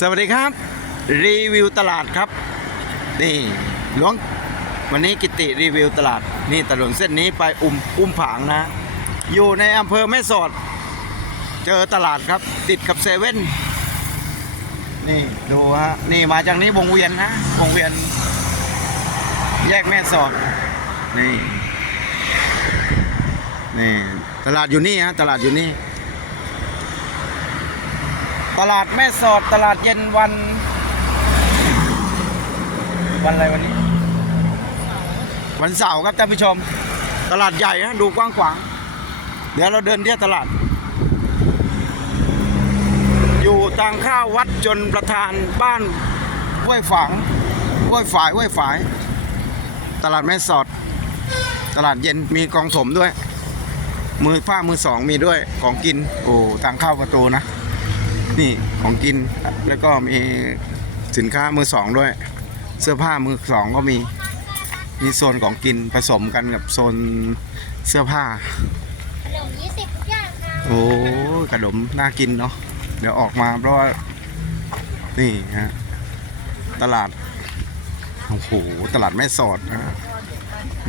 สวัสดีครับ รีวิวตลาดครับ นี่หลวงวันนี้กิติรีวิวตลาด นี่ถนนเส้นนี้ไปอุ้มอุ้มผางนะ อยู่ในอำเภอแม่สอด เจอตลาดครับ ติดกับเซเว่นนี่ดูฮะนี่มาจากนี้วงเวียนนะวงเวียน แยกแม่สอด นี่นี่ตลาดอยู่นี่ฮะตลาดอยู่นี่ ตลาดแม่สอดตลาดเย็นวัน วันอะไรวันนี้ วันเสาร์ครับท่านผู้ชม ตลาดใหญ่นะดูกว้างขวาง เดี๋ยวเราเดินเที่ยวตลาด อยู่ทางข้าววัดจนประธานบ้านห้วยฝางห้วยฝายห้วยฝาย ตลาดแม่สอด ตลาดเย็นมีกองถมด้วย มือผ้ามือสองมีด้วยของกินโอ้ทางเข้าประตูนะ นี่ของกินแล้วก็มีสินค้ามือสองด้วย เสื้อผ้ามือสองก็มีมีโซนของกินผสมกันกับโซนเสื้อผ้าขนมยี่สิบอย่างค่ะโอ้ขนมน่ากินเนาะเดี๋ยวออกมาเพราะว่านี่ฮะตลาดโอ้โหตลาดแม่สอดนะฮะ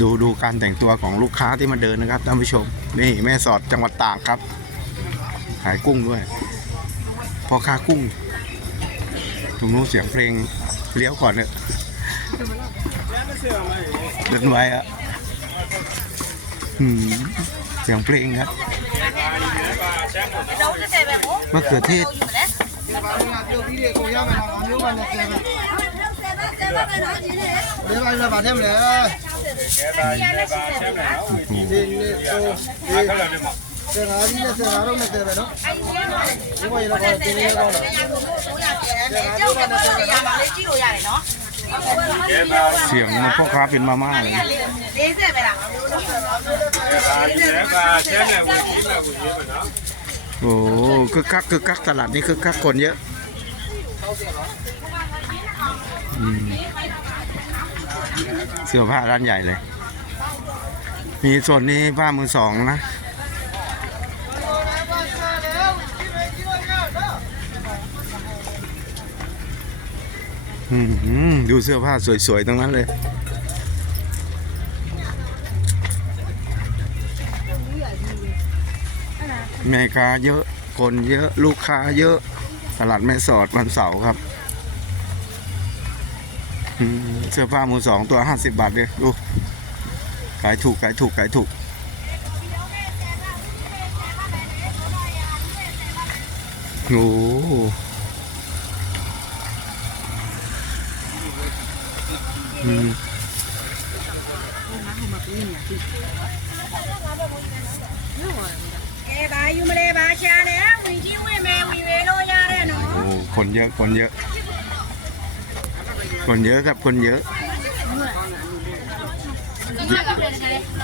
ดูดูการแต่งตัวของลูกค้าที่มาเดินนะครับท่านผู้ชม นี่แม่สอดจังหวัดตากครับ ขายกุ้งด้วย พ่อค้ากุ้งตรงนู้นเสียงเพลงเลี้ยวก่อนเนี่ยเดินไว้อะหืมเสียงเพลงครับมะเขือเทศလေး Cerradilla, cerraron Meteve, เสียงมืนพ่อค้าเป็นมาม่าเลยโอ้โหคึกคักคึกคักตลาดนี้คึกคักคนเยอะเสื้อผ้าร้านใหญ่เลย มีส่วนนี้ผ้ามือสองนะ ดูเสื้อผ้าสวยๆตรงนั้นเลย แม่ค้าเยอะ คนเยอะ ลูกค้าเยอะ ตลาดแม่สอดวันเสาร์ครับ เสื้อผ้ามือสองตัวห้าสิบบาทเลยดู ขายถูกขายถูกขายถูกโอ้ 음. Ồ, còn nhớ còn nhớ còn nhớ gặp còn nhớ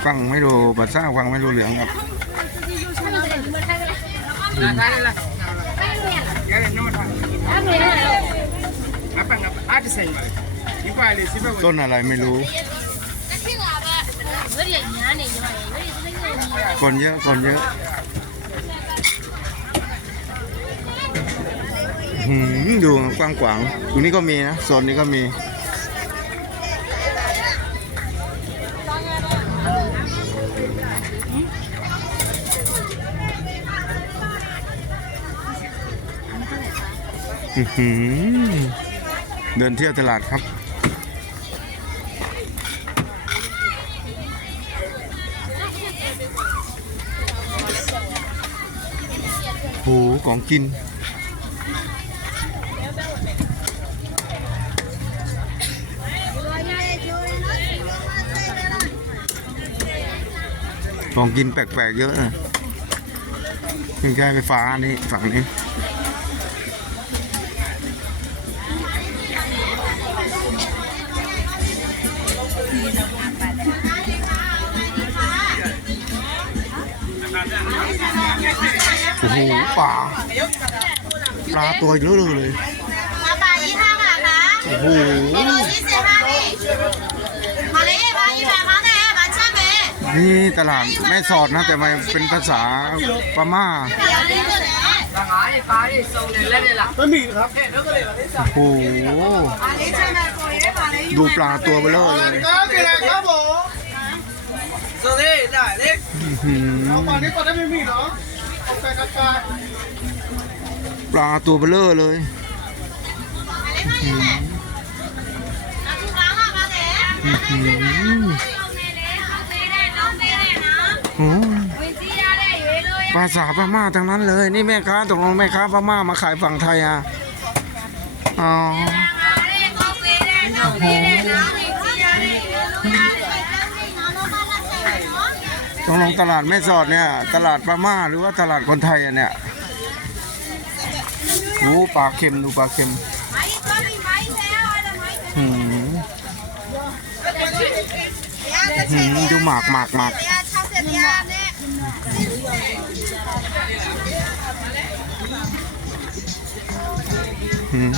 quăng mấy đồ bà sao quăng mấy đồ lượng gặp ừ. Apa ngapa? Ada saya. ต้นอะไรไม่รู้ คนเยอะคนเยอะดูกว้างขวางตรงนี้ก็มีนะโซนนี้ก็มีเดินเที่ยวตลาดครับ โหของกิน ของกินแปลกๆเยอะนะนี่ใช่ไฟฟ้านี่ฝั่งนี้ อ้โหปลาปลาตัวเยอะเลยมาบายี่ห้าบาทคะโอ้โหกิโลยี่สิบห้าพี่มาเลยบายี่บาทมาแน่มาช่างเมย์นี่ตลาดแม่สอดนะแต่มันเป็นภาษาพม่าเดี๋ยวนี้ก็เลยไม่มีครับโอ้โหดูปลาตัวเบลอเลยครับกี่แรงครับผมสวัสดีได้เล็กอื้อหือเอาป่านนี้ก่อนได้ไม่มีเหรอเอาไปกระจายปลาตัวเบลอเลยอื้อหือโอ้ภาษาพม่าทั้งนั้นเลย นี่แม่ค้าตกลงแม่ค้าพม่ามาขายฝั่งไทยอะ อ๋อ ตกลงตลาดแม่สอดเนี่ย ตลาดพม่าหรือว่าตลาดคนไทยอะเนี่ยโอ้ปลาเค็มดูปลาเค็มหืมหืมดูหมากหมากหมากหืม